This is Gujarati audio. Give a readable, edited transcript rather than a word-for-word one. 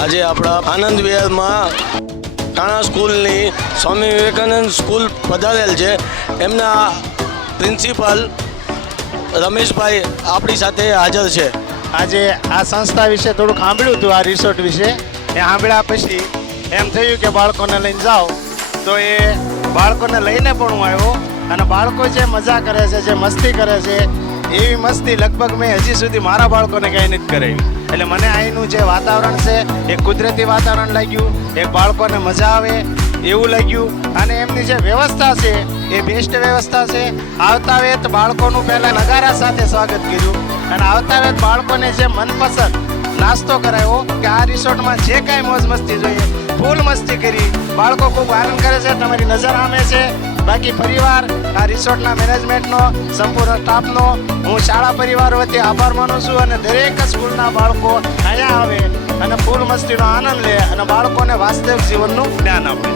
આજે આપણા આનંદ વિહારમાં ટાણા સ્કૂલની સ્વામી વિવેકાનંદ સ્કૂલ પધારેલ છે. એમના પ્રિન્સિપાલ રમેશભાઈ આપણી સાથે હાજર છે. આજે આ સંસ્થા વિશે થોડુંક સાંભળ્યું હતું, આ રિસોર્ટ વિશે. એ સાંભળ્યા પછી એમ થયું કે બાળકોને લઈને જાઓ, તો એ બાળકોને લઈને પણ હું આવ્યો. અને બાળકો જે મજા કરે છે, જે મસ્તી કરે છે, એવી મસ્તી લગભગ મેં હજી સુધી મારા બાળકોને કંઈ નથી કરાવી. એટલે મને અહીંનું જે વાતાવરણ છે એ કુદરતી વાતાવરણ લાગ્યું, એક બાળકોને મજા આવે એવું લાગ્યું. અને એમની જે વ્યવસ્થા છે એ બેસ્ટ વ્યવસ્થા છે. આવતા વેત બાળકોનું પહેલાં નગારા સાથે સ્વાગત કર્યું અને આવતા વેત બાળકોને જે મનપસંદ નાસ્તો કરાવ્યો કે આ રિસોર્ટમાં જે કાંઈ મોજ મસ્તી જોઈએ ફૂલ મસ્તી કરી. બાળકો ખૂબ આનંદ કરે છે, તમારી નજર સામે છે. બાકી પરિવાર, આ રિસોર્ટના મેનેજમેન્ટનો, સંપૂર્ણ સ્ટાફનો હું શાળા પરિવાર વતી આભાર માનું છું. અને દરેક સ્કૂલના બાળકો અહીંયા આવે અને ફૂલ મસ્તીનો આનંદ લે અને બાળકોને વાસ્તવિક જીવનનું જ્ઞાન આપે.